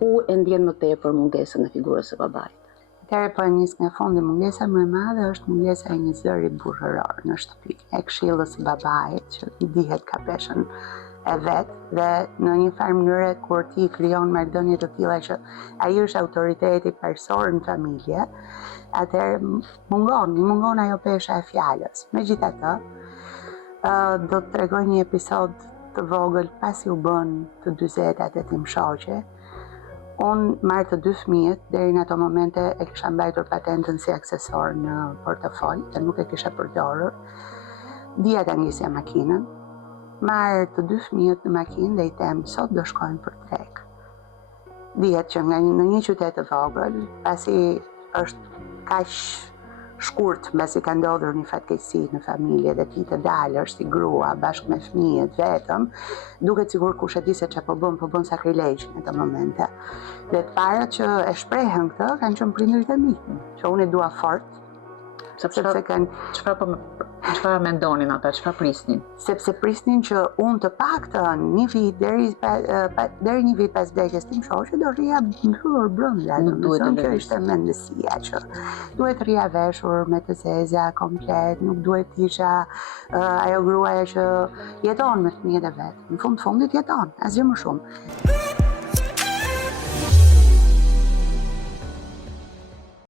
ku e ndjen më tepër mungesën e figurës së babait? Atëherë po e nis nga fondi, mungesa më e madhe është mungesa e një zëri burrëror në shtëpi, e këshillës së babait që dihet ka peshën e vet dhe në një farë mënyre kur ti krijon marrëdhënie të tilla që ai është autoriteti parsor në familje, atëherë mungon ajo pesha e fjalës. Megjithatë, do të tregoj një episod të vogël pasi u bën të 40 e tim shoqe. Unë marrë të 2 fëmijët, deri në ato momente e kisha mbajtur patentën si aksesor në portofol, dhe nuk e kisha përdorur. Dija ta ngisja makinën, marrë të 2 fëmijët në makinë dhe i them sot do shkojmë për trek. Dihet që në një qytet të vogël, pasi është kaq shkurt mbasi ka ndodhur një fatkeqësi në familje dhe ti të dalësh si grua bashkë me fëmijët vetëm, duket sigur kush e di se çfarë po bën sakrilegj në ato momente. Dhe të parat që e shprehen këtë kanë qenë prindërit e mi, që unë e dua fort. Sepse çfarë mendonin ata, çfarë prisnin? Sepse prisnin që unë të paktën një vit deri një vit pas vdekjes tim shoqe do rrija mbyllur brenda. Nuk duhet të kjo ishte mendësia që duhet rrija veshur me të zeza komplet, nuk duhet isha ajo gruaja që jeton me fëmijët e vet. Në fundit jeton, asgjë më shumë.